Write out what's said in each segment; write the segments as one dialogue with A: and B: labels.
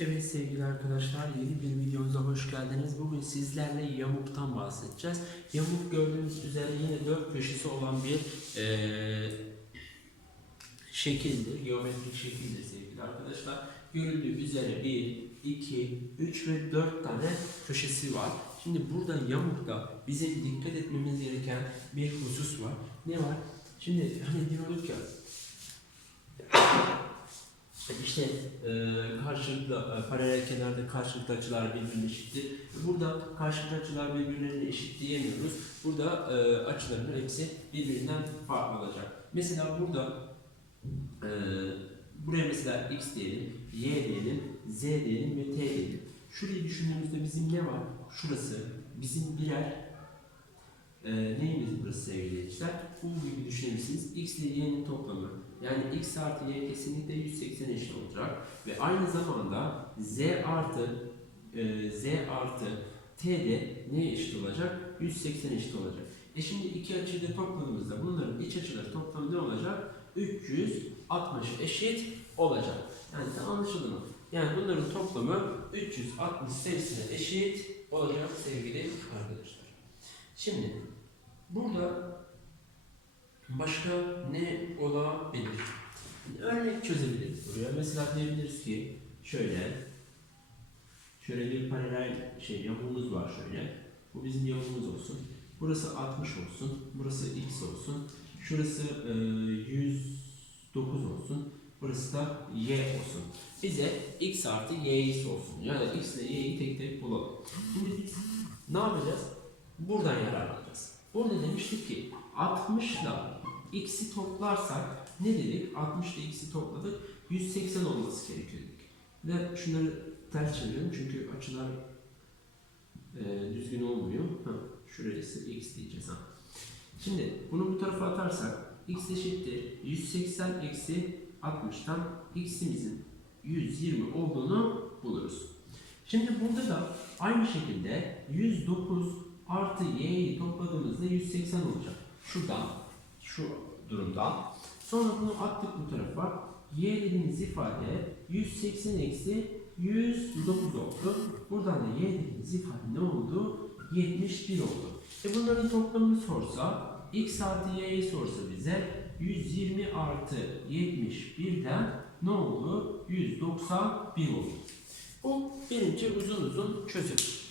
A: Evet sevgili arkadaşlar yeni bir videomuza hoş geldiniz. Bugün sizlerle yamuktan bahsedeceğiz. Yamuk gördüğünüz üzere yine dört köşesi olan bir eee şekildir. Geometrik şekildir sevgili arkadaşlar. Görüldüğü üzere 1, 2, 3 ve 4 tane köşesi var. Şimdi burada yamukta bizim dikkat etmemiz gereken bir husus var. Ne var? Şimdi hani diyorduk ya işte e, karşılıklı e, paralel kenarda karşılıklı açılar birbirine eşittir. Burada karşılıklı açılar birbirlerine eşit diyemiyoruz. Burada e, açıların hepsi birbirinden farklı olacak. Mesela burada e, buraya mesela x diyelim, y diyelim, z diyelim ve t diyelim. Şurayı düşündüğümüzde bizim ne var? Şurası bizim birer e, neyimiz burası sevgili izleyiciler? Bu gibi düşünebilirsiniz. X ile y'nin toplamı. Yani x artı y kesinlikle 180 eşit olacak. Ve aynı zamanda z artı e, z artı t de neye eşit olacak? 180 eşit olacak. E şimdi iki açıyı da topladığımızda bunların iç açıları toplamı ne olacak? 360 eşit olacak. Yani tam anlaşıldı mı? Yani bunların toplamı 360 sayısına eşit olacak sevgili arkadaşlar. Şimdi burada başka ne olabilir? Örnek çözebiliriz buraya. Mesela diyebiliriz ki şöyle şöyle bir paralel şey yamuğumuz var şöyle. Bu bizim yamuğumuz olsun. Burası 60 olsun. Burası x olsun. Şurası e, 109 olsun. Burası da y olsun. Bize x artı y'si olsun. Yani x ile y'yi tek tek bulalım. Şimdi ne yapacağız? Buradan yararlanacağız. Burada demiştik ki 60 ile x'i toplarsak ne dedik? 60 ile x'i topladık. 180 olması gerekiyor dedik. Ve şunları ters çeviriyorum çünkü açılar e, düzgün olmuyor. Ha, şurası x diyeceğiz ha. Şimdi bunu bu tarafa atarsak x eşittir 180 eksi 60'tan x'imizin 120 olduğunu buluruz. Şimdi burada da aynı şekilde 109 artı y'yi topladığımızda 180 olacak. Şuradan, şu durumdan. Sonra bunu attık bu tarafa. Y dediğimiz ifade 180 eksi 109 oldu. Buradan da y dediğimiz ifade ne oldu? 71 oldu. E bunların toplamını sorsa, x artı y'yi sorsa bize 120 artı 71'den ne oldu? 191 oldu. Bu birinci uzun uzun çözüm.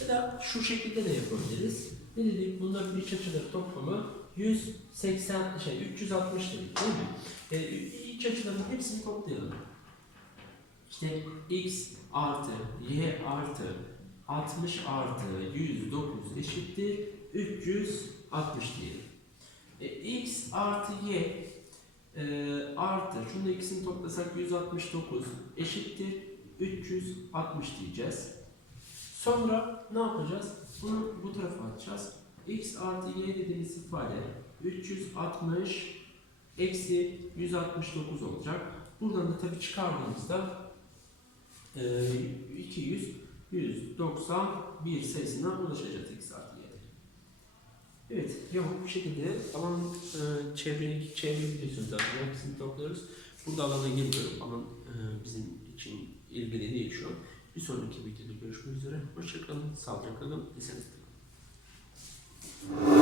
A: Ya da şu şekilde de yapabiliriz. Ne dedik? Bunların iç açıları toplamı 180 şey 360 dedik değil mi? E, iç açıların hepsini toplayalım. İşte x artı y artı 60 artı 109 eşittir 360 diyelim. E, x artı y e, artı şunu x'ini toplasak 169 eşittir 360 diyeceğiz. Sonra ne yapacağız? Bunu bu tarafa atacağız. x artı y dediğimiz ifade 360 eksi 169 olacak. Buradan da tabii çıkardığımızda e, 200 191 sayısına ulaşacağız x artı y'de. Evet, yamuk bu şekilde alan e, çevre çevre biliyorsunuz zaten hepsini topluyoruz. Burada alana geliyorum. Alan e, bizim için ilgili değil şu an. Bir sonraki videoda görüşmek üzere. Hoşçakalın, sağlıcakla kalın, esenlikle kalın.